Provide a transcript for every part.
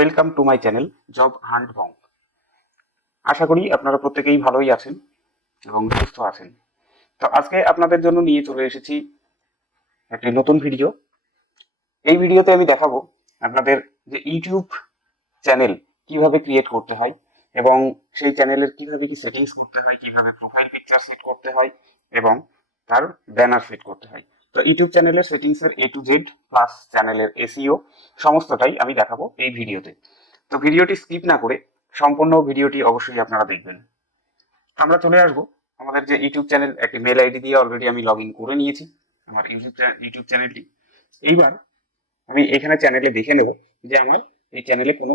Welcome to my channel job hunt ভং। আশা করি আপনারা প্রত্যেকেই ভালোই আছেন এবং সুস্থ আছেন। তো আজকে আপনাদের জন্য নিয়ে চলে এসেছি একটি নতুন ভিডিও। এই ভিডিওতে আমি দেখাবো আপনাদের যে ইউটিউব চ্যানেল কিভাবে ক্রিয়েট করতে হয় এবং সেই চ্যানেলের কিভাবে কি সেটিংস করতে হয়, কিভাবে প্রোফাইল পিকচার সেট করতে হয় এবং তার ব্যানার সেট করতে হয়। তো ইউটিউব চ্যানেলের সেটিংস এর A to Z প্লাস চ্যানেলের SEO সমস্তটাই আমি দেখাবো এই ভিডিওতে। তো ভিডিওটি স্কিপ না করে সম্পূর্ণ ভিডিওটি অবশ্যই আপনারা দেখবেন। আমরা চলে আসবো আমাদের যে ইউটিউব চ্যানেল, একটি মেল আইডি দিয়ে অলরেডি আমি লগ ইন করে নিয়েছি আমার ইউটিউব চ্যানেলটি। এইবার আমি এখানে চ্যানেলে দেখে নেব যে আমার এই চ্যানেলে কোনো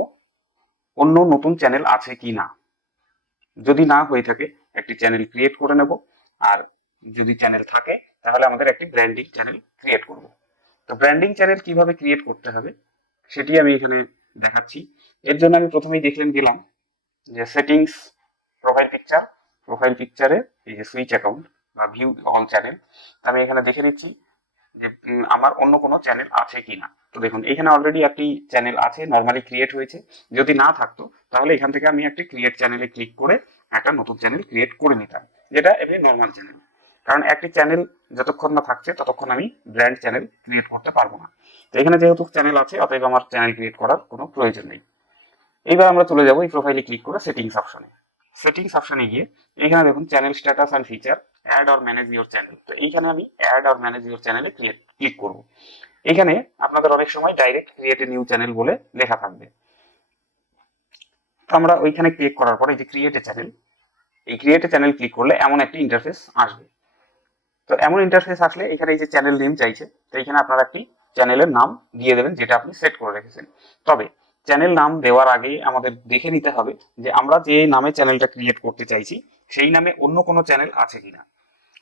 অন্য নতুন চ্যানেল আছে কি না। যদি না হয়ে থাকে একটি চ্যানেল ক্রিয়েট করে নেব, আর যদি চ্যানেল থাকে তাহলে আমাদের একটি ব্র্যান্ডিং চ্যানেল ক্রিয়েট করব। তো ব্র্যান্ডিং চ্যানেল কিভাবে ক্রিয়েট করতে হবে সেটি আমি এখানে দেখাচ্ছি। এর জন্য আমি প্রথমেই গেলাম যে সেটিংস, প্রোফাইল পিকচারে এই যে সুইচ অ্যাকাউন্ট বা ভিউ অল চ্যানেল। আমি এখানে দেখে নিচ্ছি যে আমার অন্য কোনো চ্যানেল আছে কিনা। তো দেখুন এখানে অলরেডি একটি চ্যানেল আছে, নর্মালি ক্রিয়েট হয়েছে। যদি না থাকতো তাহলে এখান থেকে আমি একটি ক্রিয়েট চ্যানেলে ক্লিক করে একটা নতুন চ্যানেল ক্রিয়েট করে নিতাম, যেটা এমনি নর্মাল চ্যানেল। কারণ একটি চ্যানেল যতক্ষণ না থাকছে ততক্ষণ আমি ব্র্যান্ড চ্যানেল ক্রিয়েট করতে পারবো না। তো এখানে যেহেতু চ্যানেল আছে অতএব আমার চ্যানেল ক্রিয়েট করার কোনো প্রয়োজন নেই। এইবার আমরা চলে যাবো এই প্রোফাইলে ক্লিক করে সেটিংস অপশনে গিয়ে এখানে দেখুন channel status and feature, add or manage your channel. তো এইখানে আমি অ্যাড অর ম্যানেজ ইউর চ্যানেলে ক্লিক করব। এখানে আপনাদের অনেক সময় direct create a new channel বলে লেখা থাকবে। তো আমরা ওইখানে ক্লিক করার পরে এই যে ক্রিয়েট এ চ্যানেল, এই ক্রিয়েট এ চ্যানেল ক্লিক করলে এমন একটি ইন্টারফেস আসবে। তো এমন ইন্টারফেস আসলে এখানে এই যে চ্যানেল নেম চাইছে, তো এখানে আপনারা একটি চ্যানেলের নাম দিয়ে দেবেন যেটা আপনি সেট করে রেখেছেন। তবে চ্যানেল নাম দেওয়ার আগে আমাদের দেখে নিতে হবে যে আমরা যে নামে চ্যানেলটা ক্রিয়েট করতে চাইছি সেই নামে অন্য কোনো চ্যানেল আছে কিনা।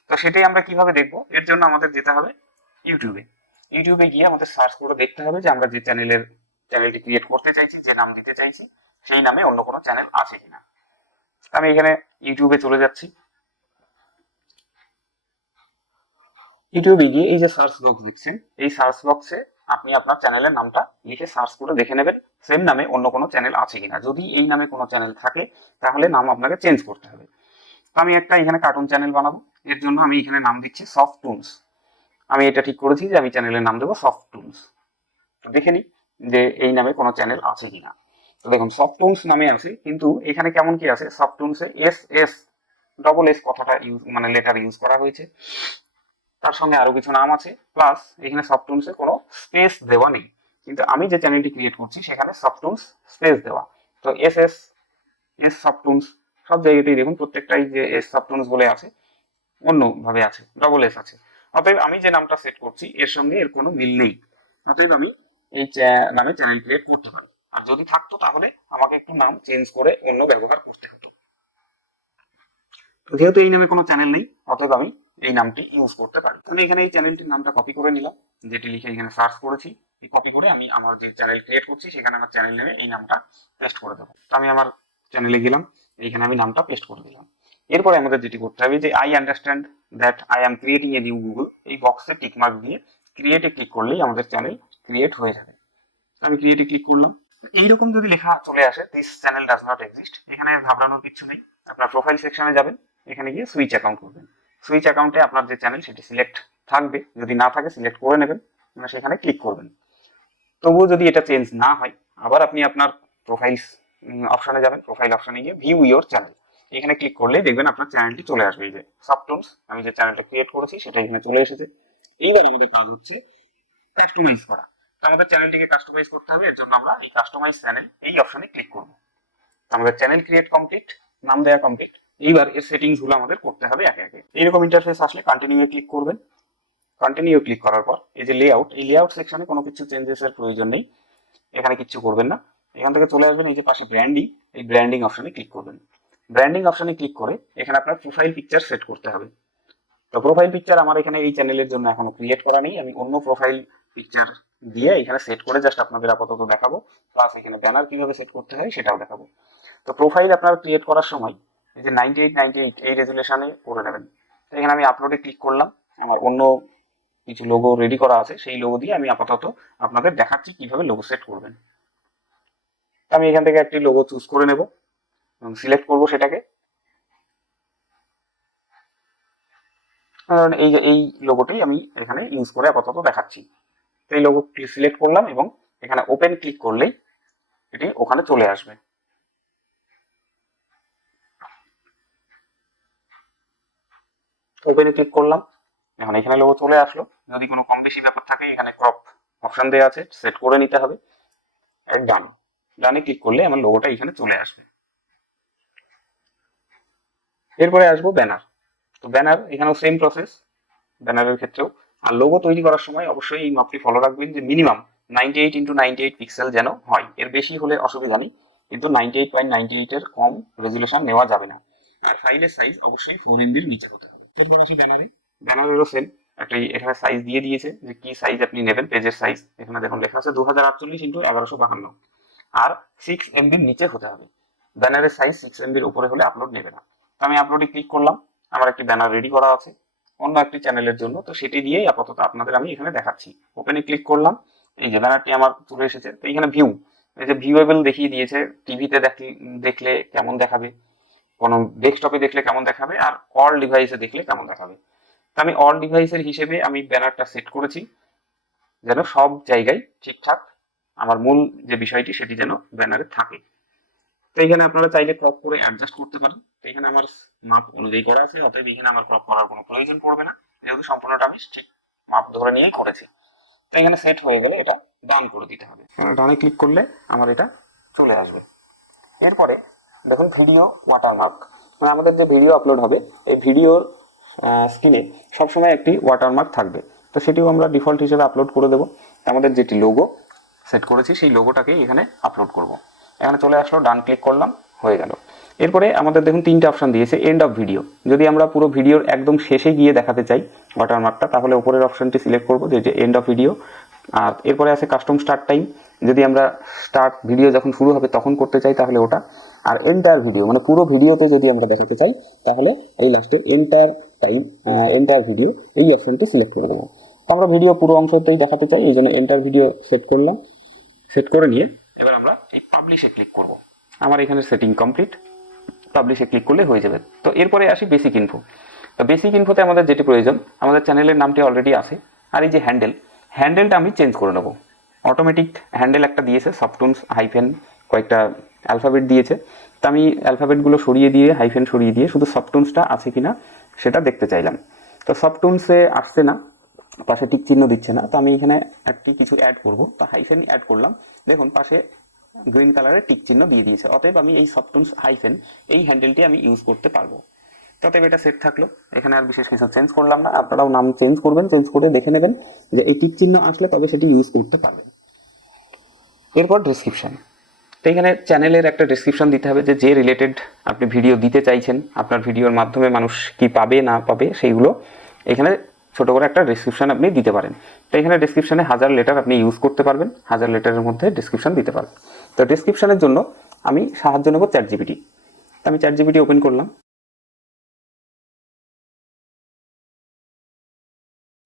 তো সেটাই আমরা কিভাবে দেখবো, এর জন্য আমাদের যেতে হবে ইউটিউবে গিয়ে আমাদের সার্চ করে দেখতে হবে যে আমরা যে চ্যানেলটি ক্রিয়েট করতে চাইছি, যে নাম দিতে চাইছি সেই নামে অন্য কোনো চ্যানেল আছে কিনা। আমি এখানে ইউটিউবে চলে যাচ্ছি। ইউটিউবে গিয়ে এই যে সার্চ বক্স দেখছেন, এই সার্চ বক্সে আপনি আপনার চ্যানেলের নামটা লিখে সার্চ করে দেখে নেবেন সেম নামে অন্য কোনো চ্যানেল আছে কিনা। যদি এই নামে কোনো চ্যানেল থাকে তাহলে নাম আপনাকে চেঞ্জ করতে হবে। তো আমি একটা এখানে কার্টুন চ্যানেল বানাবো, এর জন্য আমি এখানে নাম দিচ্ছি সফট টুনস। আমি এটা ঠিক করেছি যে আমি চ্যানেলের নাম দেবো সফট টুনস। তো দেখে নিই যে এই নামে কোনো চ্যানেল আছে কিনা। তো দেখুন সফট টুনস নামে আছে, কিন্তু এখানে কেমন কি আছে, সফট টুনসে এস কথাটা মানে লেটার ইউজ করা হয়েছে, তার সঙ্গে আরো কিছু নাম আছে, প্লাস এখানে সফটটুনসে কোনো স্পেস দেওয়া নেই। কিন্তু আমি যে চ্যানেলটি ক্রিয়েট করছি সেখানে সফটটুনস স্পেস দেওয়া। তো এস সফটটুনস সব জায়গাতেই দেখুন প্রত্যেকটাই যে এস সফটটুনস বলে আছে অন্য ভাবে আছে, এস আছে। অতএব আমি যে নামটা সেট করছি এর সঙ্গে এর কোনো মিল নেই। অতএব আমি এই নামে চ্যানেল ক্রিয়েট করতে পারি। আর যদি থাকতো তাহলে আমাকে একটু নাম চেঞ্জ করে অন্য ব্যবহার করতে হতো। যেহেতু এই নামে কোনো চ্যানেল নেই অতএব আমি এই নামটি ইউজ করতে পারি। আমি এখানে এই চ্যানেলটির নামটা কপি করে নিলাম, যেটি লিখে এখানে সার্চ করেছি। এই কপি করে আমি আমার যে চ্যানেল ক্রিয়েট করছি সেখানে আমার চ্যানেল নেমে এই নামটা পেস্ট করে দেবো। তো আমি আমার চ্যানেলে গেলাম, এইখানে আমি নামটা পেস্ট করে দিলাম। এরপরে আমাদের যেটি করতে হবে যে I understand that I am creating a new Google, এই বক্সে টিকমার্ক দিয়ে ক্রিয়েটে ক্লিক করলেই আমাদের চ্যানেল ক্রিয়েট হয়ে যাবে। আমি ক্রিয়েটে ক্লিক করলাম। এইরকম যদি লেখা চলে আসে this channel does not exist, এখানে ঘাবড়ানোর কিছু নেই। আপনার প্রোফাইল সেকশনে যাবেন, এখানে গিয়ে সুইচ অ্যাকাউন্ট করবেন। সুইচ অ্যাকাউন্টে আপনার যে চ্যানেল সেটি সিলেক্ট থাকবে, যদি না থাকে সিলেক্ট করে নেবেন, মানে সেখানে ক্লিক করবেন। তবুও যদি এটা চেঞ্জ না হয় আবার আপনি আপনার প্রোফাইল অপশনে যাবেন, প্রোফাইল অপশনে গিয়ে ভিউ ইওর চ্যানেল, এখানে ক্লিক করলেই দেখবেন আপনার চ্যানেলটি চলে আসবে। এই যে সফটটুনস, আমি যে চ্যানেলটা ক্রিয়েট করেছি সেটা এখানে চলে এসেছে। এইবার আমাদের কাজ হচ্ছে কাস্টমাইজ করা। তো আমাদের চ্যানেলটিকে কাস্টমাইজ করতে হবে, এর জন্য আমরা এই কাস্টমাইজ চ্যানেল এই অপশনে ক্লিক করব। আমাদের চ্যানেল ক্রিয়েট কমপ্লিট, নাম দেওয়া কমপ্লিট। এইবার এর সেটিংস গুলো আমাদের করতে হবে একে একে। এইরকম ইন্টারফেস আসলে কন্টিনিউ ক্লিক করবেন। কন্টিনিউ ক্লিক করার পর এই যে লেআউট, এই লেআউট সেকশনে কোনো কিছু চেঞ্জেস এর প্রয়োজন নেই, এখানে কিছু করবেন না। এখান থেকে চলে আসবেন এই যে পাশে ব্র্যান্ডিং, এই ব্র্যান্ডিং অপশনে ক্লিক করবেন। ব্র্যান্ডিং অপশনে ক্লিক করে এখানে আপনার প্রোফাইল পিকচার সেট করতে হবে। তো প্রোফাইল পিকচার আমার এখানে এই চ্যানেলের জন্য এখনো ক্রিয়েট করা নেই, আমি অন্য প্রোফাইল পিকচার দিয়ে এখানে সেট করে জাস্ট আপনাদের আপাতত দেখাবো, প্লাস এখানে ব্যানার কিভাবে সেট করতে হয় সেটাও দেখাবো। তো প্রোফাইল আপনারা ক্রিয়েট করার সময় এই যে 9898 এই রেজুলেশনে করে নেবেন। তো এখানে আমি আপলোডে ক্লিক করলাম, আমার অন্য কিছু লোগো রেডি করা আছে, সেই লোগো দিয়ে আমি আপাতত আপনাদের দেখাচ্ছি কিভাবে লোগো সেট করবেন। আমি এখান থেকে একটি লোগো চুজ করে নেব এবং সিলেক্ট করব সেটাকে। কারণ এই যে এই লোগোটি আমি এখানে ইউজ করে আপাতত দেখাচ্ছি। এই লোগো সিলেক্ট করলাম এবং এখানে ওপেন ক্লিক করলেই এটি ওখানে চলে আসবে। ওপেনে ক্লিক করলাম, এখন এখানে লোগো চলে আসলো। যদি কোনো কম বেশি ব্যাপার থাকে এখানে ক্রপ অপশন দেওয়া আছে, সেট করে নিতে হবে। আর ডানে ক্লিক করলে আমার লোগোটা এখানে চলে আসবে। এরপরে আসবো ব্যানার। তো ব্যানার এখানেও সেম প্রসেস, ব্যানারের ক্ষেত্রেও। আর লোগো তৈরি করার সময় অবশ্যই এই মাপটি ফলো রাখবেন যে মিনিমাম 98x98 পিক্সেল যেন হয়। এর বেশি হলে অসুবিধা নেই, কিন্তু 98.98 এর কম রেজুলেশন নেওয়া যাবে না। আর ফাইলের সাইজ অবশ্যই 4 MB এর নিচে হতে হবে। এরপর আসি ব্যানারে। ব্যানারেরও সেম একটা এখানে সাইজ দিয়ে দিয়েছে যে কি সাইজ আপনি নেবেন, পেজের সাইজ এখানে দেখুন লেখা আছে 2048x1152, আর 6 MB এর নিচে হতে হবে। ব্যানারের সাইজ 6 MB এর উপরে হলে আপলোড নেবে না। তো আমি আপলোডে ক্লিক করলাম, আমার একটি ব্যানার রেডি করা আছে অন্য একটি চ্যানেলের জন্য, তো সেটি দিয়েই আপাতত আপনাদের আমি এখানে দেখাচ্ছি। ওপেনে ক্লিক করলাম, এই যে ব্যানারটি আমার চলে এসেছে। তো এখানে ভিউ, এই যে ভিউয়েবল দেখিয়ে দিয়েছে, টিভিতে দেখলে কেমন দেখাবে, কোনো ডেস্কটপে দেখলে কেমন দেখাবে, আর অল ডিভাইসে দেখলে কেমন দেখাবে। তো আমি অল ডিভাইসের হিসেবে আমি ব্যানারটা সেট করেছি যেন সব জায়গায় ঠিকঠাক আমার মূল যে বিষয়টি সেটি যেন ব্যানারে থাকে। তো এখানে আপনারা চাইলে ক্রপ করে অ্যাডজাস্ট করতে পারেন। তো এখানে আমার মাপ অনুযায়ী করা আছে, অতএব এখানে আমার ক্রপ করার কোনো প্রয়োজন পড়বে না, যেহেতু সম্পূর্ণটা আমি ঠিক মাপ ধরে নিয়েই করেছি। তো এখানে সেট হয়ে গেলে এটা ডান করে দিতে হবে। ডানে ক্লিক করলে আমার এটা চলে আসবে। এরপরে দেখুন ভিডিও ওয়াটারমার্ক, মানে আমাদের যে ভিডিও আপলোড হবে এই ভিডিওর স্ক্রিনে সবসময় একটি ওয়াটারমার্ক থাকবে। তো সেটিও আমরা ডিফল্ট হিসেবে আপলোড করে দেবো। আমাদের যেটি লোগো সেট করেছি সেই লোগোটাকে এখানে আপলোড করব। এখানে চলে আসলো, ডান ক্লিক করলাম, হয়ে গেল। এরপরে আমাদের দেখুন তিনটা অপশন দিয়েছে এন্ড অফ ভিডিও। যদি আমরা পুরো ভিডিওর একদম শেষে গিয়ে দেখাতে চাই ওয়াটারমার্কটা, তাহলে উপরের অপশনটি সিলেক্ট করবো যে এন্ড অফ ভিডিও। আর এরপরে আছে কাস্টম স্টার্ট টাইম, যদি আমরা স্টার্ট ভিডিও যখন শুরু হবে তখন করতে চাই তাহলে ওটা। আর এন্টায়ার ভিডিও মানে পুরো ভিডিওতে যদি আমরা দেখাতে চাই তাহলে এই লাস্টের এন্টায়ার টাইম, এন্টায়ার ভিডিও, এই অপশনটি সিলেক্ট করে দেবো। আমরা ভিডিও পুরো অংশতেই দেখাতে চাই, এই জন্য এন্টার ভিডিও সেট করলাম। সেট করে নিয়ে এবার আমরা এই পাবলিশে ক্লিক করব। আমার এখানে সেটিং কমপ্লিট, পাবলিশে ক্লিক করলে হয়ে যাবে। তো এরপরে আসি বেসিক ইনফো। তো বেসিক ইনফোতে আমাদের যেটি প্রয়োজন, আমাদের চ্যানেলের নামটি অলরেডি আছে, আর এই যে হ্যান্ডেলটা আমি চেঞ্জ করে নেবো। অটোমেটিক হ্যান্ডেল একটা দিয়েছে, সফটটুনস হাইফেন কয়েকটা অ্যালফাবেট দিয়েছে। তো আমি অ্যালফাবেটগুলো সরিয়ে দিয়ে হাইফেন সরিয়ে দিয়ে শুধু সফটটুনসটা আছে কিনা সেটা দেখতে চাইলাম। তো সফটটুনসে আসছে না, পাশে টিক চিহ্ন দিচ্ছে না। তো আমি এখানে একটি কিছু অ্যাড করব, তো হাইফেন অ্যাড করলাম। দেখুন পাশে গ্রিন কালারের টিক চিহ্ন দিয়ে দিয়েছে, অতএব আমি এই সফটটুনস হাইফেন এই হ্যান্ডেলটি আমি ইউজ করতে পারবো। অতএব এটা সেট থাকলো, এখানে আর বিশেষ কিছু চেঞ্জ করলাম না। আপনারাও নাম চেঞ্জ করবেন, চেঞ্জ করে দেখে নেবেন যে এই টিক চিহ্ন আসলে তবে সেটি ইউজ করতে পারবেন। এরপর ডেসক্রিপশন। তো এখানে চ্যানেলের একটা ডেসক্রিপশন দিতে হবে যে রিলেটেড আপনি ভিডিও দিতে চাইছেন, আপনার ভিডিওর মাধ্যমে মানুষ কি পাবে না পাবে সেইগুলো এখানে ছোট করে একটা ডেসক্রিপশন আপনি দিতে পারেন। তো এখানে ডেসক্রিপশনে 1000 লেটার আপনি ইউজ করতে পারবেন, 1000 লেটারের মধ্যে ডেসক্রিপশন দিতে পারবেন। তো ডেসক্রিপশনের জন্য আমি সাহায্য নেব ChatGPT। তো আমি ChatGPT ওপেন করলাম।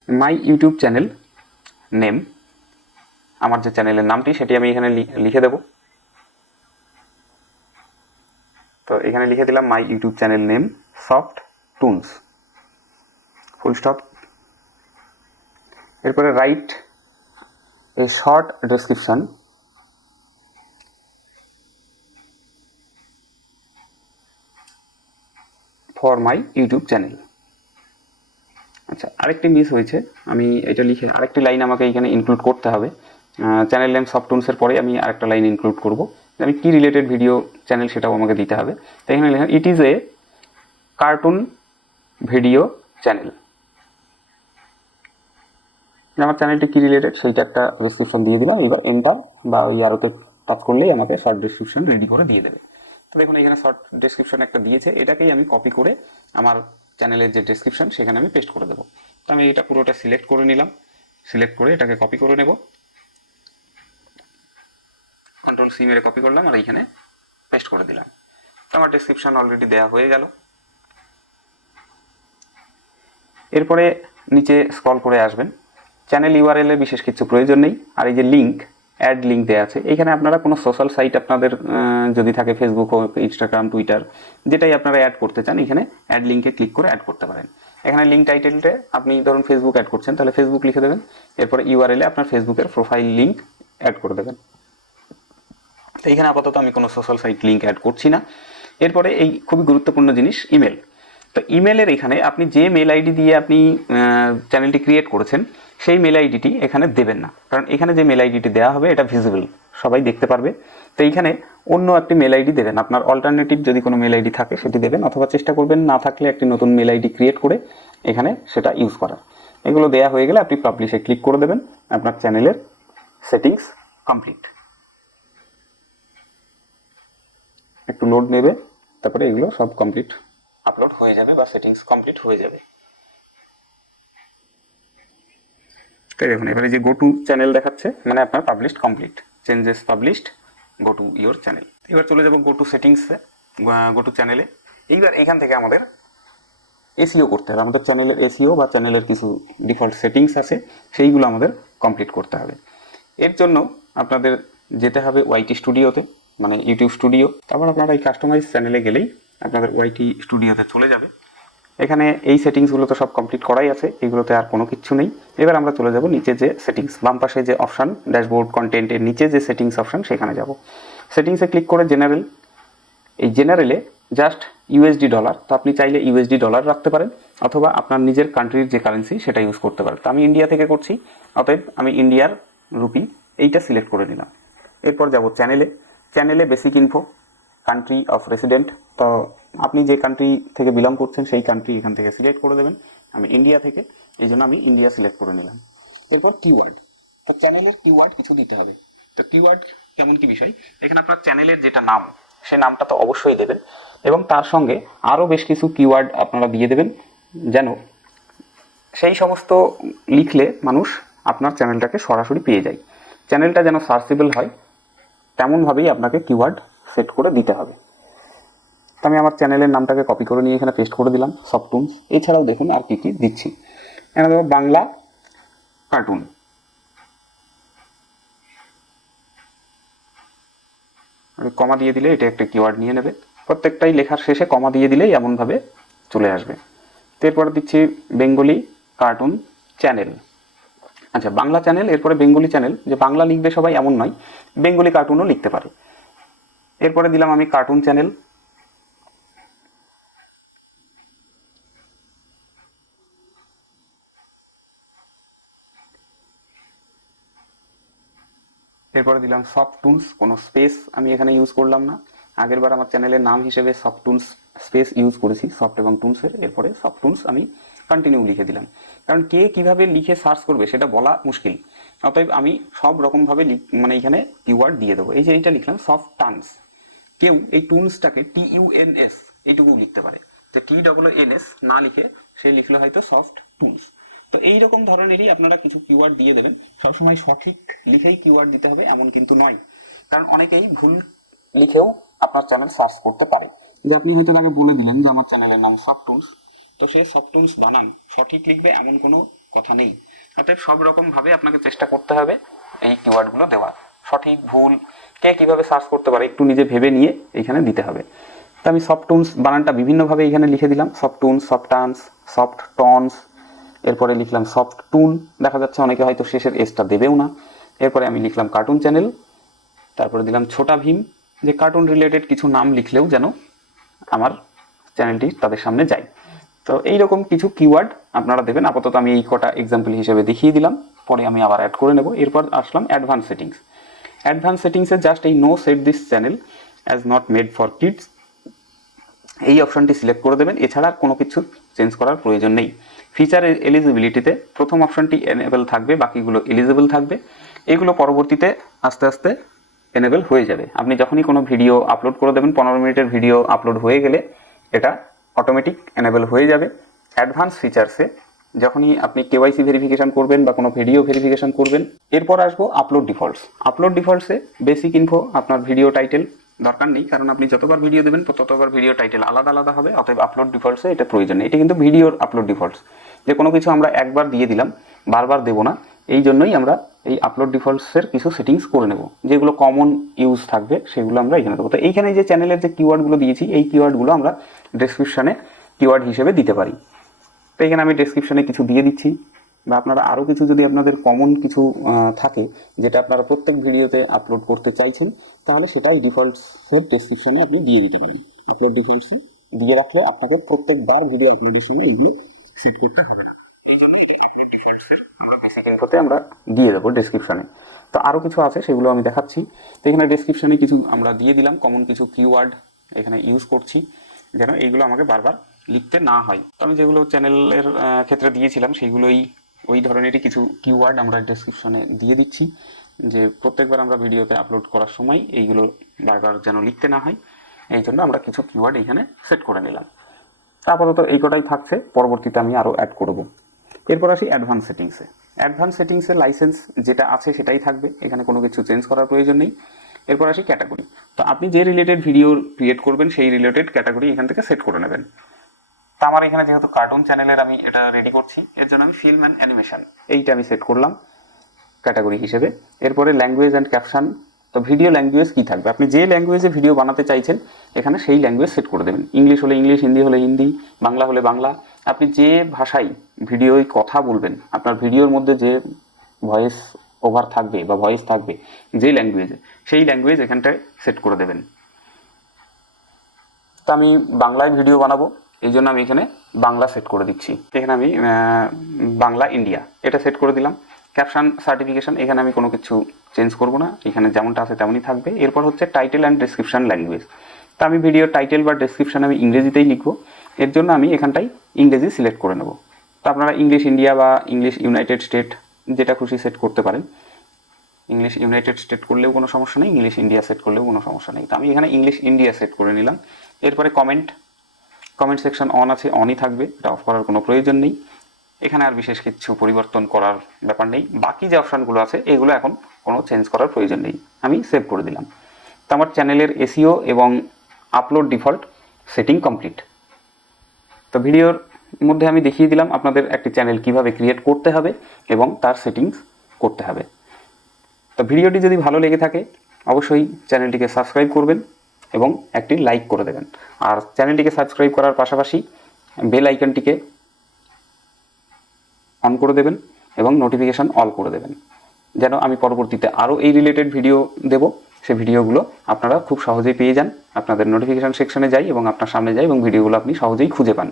মাই ইউটিউব চ্যানেল নেম, আমার যে চ্যানেলের নামটি সেটি আমি এখানে লিখে দেব। তো এখানে লিখে দিলাম my YouTube channel name Softtunes, full stop. এরপরে write a short description for my YouTube channel. আচ্ছা, আরেকটি মিস হয়েছে, আমি এটা লিখে আরেকটি লাইন আমাকে এখানে ইনক্লুড করতে হবে। চ্যানেল নেম সফটটুনসের পরে আমি আরেকটা লাইন ইনক্লুড করব, আমি কি রিলেটেড ভিডিও চ্যানেল সেটাও আমাকে দিতে হবে। তো এখানে লেখা it is a cartoon video channel. আমার চ্যানেলটি কি রিলেটেড সেইটা একটা ডেসক্রিপশন দিয়ে দিলাম। এবার এন্টার বা ওই আরোতে টাচ করলেই আমাকে শর্ট ডেসক্রিপশন রেডি করে দিয়ে দেবে। তো দেখুন এখানে শর্ট ডেসক্রিপশন একটা দিয়েছে, এটাকেই আমি কপি করে আমার চ্যানেলের যে ডেসক্রিপশন সেখানে আমি পেস্ট করে দেবো। তো আমি এটা পুরোটা সিলেক্ট করে নিলাম, সিলেক্ট করে এটাকে কপি করে নেব, কন্ট্রোল সি মেরে কপি করলাম আর এইখানে পেস্ট করে দিলাম। তো আমার ডেসক্রিপশন অলরেডি দেওয়া হয়ে গেল। এরপরে নিচে স্ক্রল করে আসবেন, চ্যানেল ইউআরএল এর বিশেষ কিছু প্রয়োজন নেই। আর এই যে লিঙ্ক, অ্যাড লিঙ্ক দেওয়া আছে। এখানে আপনারা কোনো সোশ্যাল সাইট আপনাদের যদি থাকে, ফেসবুক হোক, ইনস্টাগ্রাম, টুইটার, যেটাই আপনারা অ্যাড করতে চান, এখানে অ্যাড লিঙ্কে ক্লিক করে অ্যাড করতে পারেন। এখানে লিঙ্ক টাইটেলটা আপনি ধরুন ফেসবুক অ্যাড করছেন, তাহলে ফেসবুক লিখে দেবেন, এরপরে ইউআরএলে আপনার ফেসবুকের প্রোফাইল লিঙ্ক অ্যাড করে দেবেন। তো এইখানে আপাতত আমি কোনো সোশ্যাল সাইট লিঙ্ক অ্যাড করছি না। এরপরে এই খুবই গুরুত্বপূর্ণ জিনিস, ইমেল। তো ইমেলের এখানে আপনি যে মেল আইডি দিয়ে আপনি চ্যানেলটি ক্রিয়েট করেছেন, সেই মেল আইডিটি এখানে দেবেন না, কারণ এখানে যে মেল আইডিটি দেওয়া হবে এটা ভিজিবল, সবাই দেখতে পারবে। তো এইখানে অন্য একটি মেল আইডি দেবেন। আপনার অল্টারনেটিভ যদি কোনো মেল আইডি থাকে সেটি দেবেন, অথবা চেষ্টা করবেন না থাকলে একটি নতুন মেল আইডি ক্রিয়েট করে এখানে সেটা ইউজ করার। এগুলো দেওয়া হয়ে গেলে আপনি পাবলিশে ক্লিক করে দেবেন, আপনার চ্যানেলের সেটিংস কমপ্লিট। একটু লোড নেবে, তারপরে এগুলো সব কমপ্লিট আপলোড হয়ে যাবে বা সেটিংস কমপ্লিট হয়ে যাবে। তাই দেখুন এবারে যে গো টু চ্যানেল দেখাচ্ছে, মানে আপনার published complete, changes published, go to your channel. এবার চলে যাব গো টু সেটিংসে, গো টু চ্যানেলে। এইবার এখান থেকে আমাদের এসইও করতে হবে। আমাদের চ্যানেলের এসইও বা চ্যানেলের কিছু ডিফল্ট সেটিংস আছে, সেইগুলো আমাদের কমপ্লিট করতে হবে। এর জন্য আপনাদের যেতে হবে ওয়াইটি স্টুডিওতে, মানে ইউটিউব স্টুডিও। তারপর আপনারা এই কাস্টমাইজ চ্যানেলে গেলেই আপনাদের ওয়াইটি স্টুডিওতে চলে যাবে। এখানে এই সেটিংসগুলো তো সব কমপ্লিট করাই আছে, এগুলোতে আর কোনো কিছু নেই। এবার আমরা চলে যাব নিচে যে সেটিংস, বাম পাশে যে অপশান ড্যাশবোর্ড কন্টেন্টের নিচে যে সেটিংস অপশান, সেখানে যাব। সেটিংসে ক্লিক করে জেনারেল, এই জেনারেলে জাস্ট ইউএসডি ডলার, তো আপনি চাইলে ইউএসডি ডলার রাখতে পারেন, অথবা আপনার নিজের কান্ট্রির যে কারেন্সি সেটা ইউজ করতে পারেন। তো আমি ইন্ডিয়া থেকে করছি, অতএব আমি ইন্ডিয়ার রুপি এইটা সিলেক্ট করে নিলাম। এরপর যাব চ্যানেলে, চ্যানেলে basic info, country of resident, তো আপনি যে কান্ট্রি থেকে বিলং করছেন সেই কান্ট্রি এখান থেকে সিলেক্ট করে দেবেন। আমি ইন্ডিয়া থেকে, এই জন্য আমি ইন্ডিয়া সিলেক্ট করে নিলাম। এরপর কিওয়ার্ড, তো চ্যানেলের কিওয়ার্ড কিছু দিতে হবে। তো কিওয়ার্ড কেমন কি বিষয়, এখানে আপনার চ্যানেলের যেটা নাম, সে নামটা তো অবশ্যই দেবেন, এবং তার সঙ্গে আরও বেশ কিছু কিওয়ার্ড আপনারা দিয়ে দেবেন, যেন সেই সমস্ত লিখলে মানুষ আপনার চ্যানেলটাকে সরাসরি পেয়ে যায়। চ্যানেলটা যেন সার্চেবল হয়, তেমনভাবেই আপনাকে কিওয়ার্ড সেট করে দিতে হবে। আমি আমার চ্যানেলের নামটাকে কপি করে নিয়ে এখানে পেস্ট করে দিলাম, সফটুনস। এছাড়াও দেখুন আর কী কী দিচ্ছি, এখানে দেখো বাংলা কার্টুন, কমা দিয়ে দিলে এটা একটা কিওয়ার্ড নিয়ে নেবে। প্রত্যেকটাই লেখার শেষে কমা দিয়ে দিলেই এমনভাবে চলে আসবে। এরপরে দিচ্ছি বেঙ্গলি কার্টুন চ্যানেল। আচ্ছা, বাংলা চ্যানেল, এরপরে বেঙ্গলি চ্যানেল, যে বাংলা লিখবে সবাই এমন নয়, বেঙ্গলি কার্টুনও লিখতে পারে। এরপরে দিলাম আমি কার্টুন চ্যানেল। এরপরে দিলাম সফটুনস, কোনো স্পেস আমি এখানে ইউজ করলাম না। আগেরবার আমার চ্যানেলের নাম হিসেবে সফটুনস স্পেস ইউজ করেছি, সফট এবং টুনসের। এরপরে সফটুনস আমি কন্টিনিউ লিখে দিলাম, কারণ কে কিভাবে লিখে সার্চ করবে সেটা বলা মুশকিল। অতএব আমি সব রকমভাবে মানে এখানে কিওয়ার্ড দিয়ে দেবো। এই যে এইটা লিখলাম সফট টান্স, কেউ এই টুনসটাকে TUNS এইটুকু লিখতে পারে, তো TNS না লিখে সে লিখলে হয়তো সফট টুনস। তো এইরকম ধরনেরই আপনারা কিছু কিওয়ার্ড দিয়ে দেবেন। সবসময় সঠিক লিখেই কিওয়ার্ড দিতে হবে এমন কিন্তু নয়, কারণ অনেকেই ভুল লিখেও আপনার চ্যানেল সার্চ করতে পারে। যে আপনি হয়তো তাকে বলে দিলেন যে আমার চ্যানেলের নাম সফটুনস, তো সে সফটুনস বানান সঠিক লিখবে এমন কোনো কথা নেই। অতএব সব রকমভাবে আপনাকে চেষ্টা করতে হবে এই কিওয়ার্ডগুলো দেওয়ার। সঠিক ভুল কে কীভাবে সার্চ করতে পারে একটু নিজে ভেবে নিয়ে এইখানে দিতে হবে। তো আমি সফটুনস বানানটা বিভিন্নভাবে এখানে লিখে দিলাম, সফটুনস, সফটান্স, সফট টনস। এরপরে লিখলাম সফট টুন, দেখা যাচ্ছে অনেকে হয়তো শেষের এসটা দেবেও না। এরপরে আমি লিখলাম কার্টুন চ্যানেল, তারপরে দিলাম ছোটা ভীম, যে কার্টুন রিলেটেড কিছু নাম লিখলেও যেন আমার চ্যানেলটি তাদের সামনে যায়। তো এইরকম কিছু কিওয়ার্ড আপনারা দেবেন। আপাতত আমি এই কটা এক্সাম্পল হিসেবে দেখিয়ে দিলাম, পরে আমি আবার অ্যাড করে নেব। এরপর আসলাম অ্যাডভান্স সেটিংস। অ্যাডভান্স সেটিংসে জাস্ট এই no set this channel as not made for kids, এই অপশনটি সিলেক্ট করে দেবেন। এছাড়া কোনো কিছু চেঞ্জ করার প্রয়োজন নেই। ফিচার এলিজিবিলিটিতে প্রথম অপশনটি এনেবল থাকবে, বাকিগুলো এলিজিবল থাকবে। এগুলো পরবর্তীতে আস্তে আস্তে এনেবল হয়ে যাবে। আপনি যখনই কোনো ভিডিও আপলোড করে দেবেন, 15 মিনিটের ভিডিও আপলোড হয়ে গেলে এটা অটোমেটিক এনেবল হয়ে যাবে। অ্যাডভান্স ফিচার্সে যখনই আপনি কেওয়াইসি ভেরিফিকেশন করবেন বা কোনো ভিডিও ভেরিফিকেশন করবেন, এরপর আসবো আপলোড ডিফল্টস। আপলোড ডিফল্টসে বেসিক ইনফো, আপনার ভিডিও টাইটেল দরকার নেই, কারণ আপনি যতবার ভিডিও দেবেন ততবার ভিডিও টাইটেল আলাদা আলাদা হবে। অতএব আপলোড ডিফল্টসে এটা প্রয়োজন নেই। এটা কিন্তু ভিডিওর আপলোড ডিফল্টস, যে কোনো কিছু আমরা একবার দিয়ে দিলাম, বারবার দেবো না, এই জন্যই আমরা এই আপলোড ডিফল্টসের কিছু সেটিংস করে নেব, যেগুলো কমন ইউজ থাকবে সেগুলো আমরা এখানে দেবো। তো এইখানে যে চ্যানেলের যে কিওয়ার্ডগুলো দিয়েছি, এই কিওয়ার্ডগুলো আমরা ডেসক্রিপশানে কিওয়ার্ড হিসেবে দিতে পারি। তো এখানে আমি ডেসক্রিপশানে কিছু দিয়ে দিচ্ছি, বা আপনারা আরও কিছু যদি আপনাদের কমন কিছু থাকে যেটা আপনারা প্রত্যেক ভিডিওতে আপলোড করতে চাইছেন, তাহলে সেটাই ডিফল্টসের ডেসক্রিপশানে আপনি দিয়ে দিতে পারেন। আপলোড ডিফল্টসে দিয়ে রাখলে আপনাকে প্রত্যেকবার ভিডিও আপলোডের সময় এগুলো সেট করতে হবে না। এই জন্য এই অ্যাক্টিভ ডিফল্টসের আমরা বেসিক ইনফোতে আমরা দিয়ে দেবো ডেসক্রিপশানে। তো আরও কিছু আছে সেগুলো আমি দেখাচ্ছি। তো এখানে ডেসক্রিপশানে কিছু আমরা দিয়ে দিলাম কমন কিছু কিওয়ার্ড এখানে ইউজ করছি, যেন এইগুলো আমাকে বারবার লিখতে না হয়। তো আমি যেগুলো চ্যানেলের ক্ষেত্রে দিয়েছিলাম সেইগুলোই ওই ধরনেরই কিছু কিওয়ার্ড আমরা ডেসক্রিপশনে দিয়ে দিচ্ছি, যে প্রত্যেকবার আমরা ভিডিওতে আপলোড করার সময় এইগুলো বারবার যেন লিখতে না হয়, এই জন্য আমরা কিছু কিওয়ার্ড এখানে সেট করে নিলাম। আপাতত এই কটাই থাকছে, পরবর্তীতে আমি আরও অ্যাড করব। এরপর আসি অ্যাডভান্স সেটিংসে। অ্যাডভান্স সেটিংসে লাইসেন্স যেটা আছে সেটাই থাকবে, এখানে কোনো কিছু চেঞ্জ করার প্রয়োজন নেই। এরপর আসি ক্যাটাগরি। তো আপনি যে রিলেটেড ভিডিও ক্রিয়েট করবেন সেই রিলেটেড ক্যাটাগরি এখান থেকে সেট করে নেবেন। তো আমার এখানে যেহেতু কার্টুন চ্যানেলের আমি এটা রেডি করছি, এর জন্য আমি ফিল্ম অ্যান্ড অ্যানিমেশন এইটা আমি সেট করলাম ক্যাটাগরি হিসেবে। এরপরে ল্যাঙ্গুয়েজ অ্যান্ড ক্যাপশন। তো ভিডিও ল্যাঙ্গুয়েজ কী থাকবে, আপনি যে ল্যাঙ্গুয়েজে ভিডিও বানাতে চাইছেন এখানে সেই ল্যাঙ্গুয়েজ সেট করে দেবেন। ইংলিশ হলে ইংলিশ, হিন্দি হলে হিন্দি, বাংলা হলে বাংলা। আপনি যে ভাষায় ভিডিওয় কথা বলবেন, আপনার ভিডিওর মধ্যে যে ভয়েস ওভার থাকবে বা ভয়েস থাকবে যে ল্যাঙ্গুয়েজে, সেই ল্যাঙ্গুয়েজ এখানটায় সেট করে দেবেন। তো আমি বাংলায় ভিডিও বানাবো, এই জন্য আমি এখানে বাংলা সেট করে দিচ্ছি। এখানে আমি বাংলা ইন্ডিয়া এটা সেট করে দিলাম। ক্যাপশন সার্টিফিকেশন এখানে আমি কোনো কিছু চেঞ্জ করব না, এখানে যেমনটা আছে তেমনই থাকবে। এরপর হচ্ছে টাইটেল অ্যান্ড ডেসক্রিপশন ল্যাঙ্গুয়েজ। তো আমি ভিডিওর টাইটেল বা ডেসক্রিপশন আমি ইংরেজিতেই লিখবো, এর জন্য আমি এখানটাই ইংরেজি সিলেক্ট করে নেব। তো আপনারা ইংলিশ ইন্ডিয়া বা ইংলিশ ইউনাইটেড স্টেট যেটা খুশি সেট করতে পারেন। ইংলিশ ইউনাইটেড স্টেট করলেও কোনো সমস্যা নেই, ইংলিশ ইন্ডিয়া সেট করলেও কোনো সমস্যা নেই। তো আমি এখানে ইংলিশ ইন্ডিয়া সেট করে নিলাম। এরপরে কমেন্ট সেকশন অন আছে, অনই থাকবে, এটা অফ করার কোনো প্রয়োজন নেই। এখানে আর বিশেষ কিছু পরিবর্তন করার ব্যাপার নেই। বাকি যে অপশানগুলো আছে এগুলো এখন কোনো চেঞ্জ করার প্রয়োজন নেই, আমি সেভ করে দিলাম। তো আমার চ্যানেলের এসইও এবং আপলোড ডিফল্ট সেটিং কমপ্লিট। তো ভিডিওর মধ্যে আমি দেখিয়ে দিলাম আপনাদের একটি চ্যানেল কিভাবে ক্রিয়েট করতে হবে এবং তার সেটিংস করতে হবে। তো ভিডিওটি যদি ভালো লেগে থাকে অবশ্যই চ্যানেলটিকে সাবস্ক্রাইব করবেন এবং একটি লাইক করে দেবেন। আর চ্যানেলটিকে সাবস্ক্রাইব করার পাশাপাশি বেল আইকনটিকে অন করে দেবেন এবং নোটিফিকেশান অল করে দেবেন, যেন আমি পরবর্তীতে আরও এই রিলেটেড ভিডিও দেব, সে ভিডিওগুলো আপনারা খুব সহজেই পেয়ে যান। আপনাদের নোটিফিকেশান সেকশনে যাই এবং আপনার সামনে যাই এবং ভিডিওগুলো আপনি সহজেই খুঁজে পান।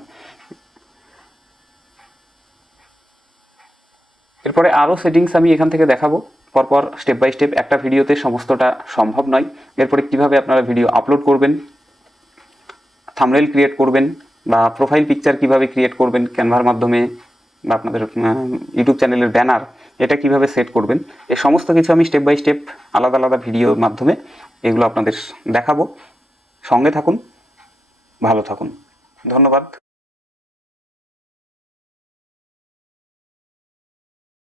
এরপরে আরও সেটিংস আমি এখান থেকে দেখাবো পরপর স্টেপ বাই স্টেপ, একটা ভিডিওতে সমস্তটা সম্ভব নয়। এরপরে কিভাবে আপনারা ভিডিও আপলোড করবেন, থাম্বনেইল ক্রিয়েট করবেন, বা প্রোফাইল পিকচার কিভাবে ক্রিয়েট করবেন ক্যানভার মাধ্যমে, বা আপনাদের ইউটিউব চ্যানেলের ব্যানার এটা কিভাবে সেট করবেন, এই সমস্ত কিছু আমি স্টেপ বাই স্টেপ আলাদা আলাদা ভিডিওর মাধ্যমে এগুলো আপনাদের দেখাবো। সঙ্গে থাকুন, ভালো থাকুন, ধন্যবাদ।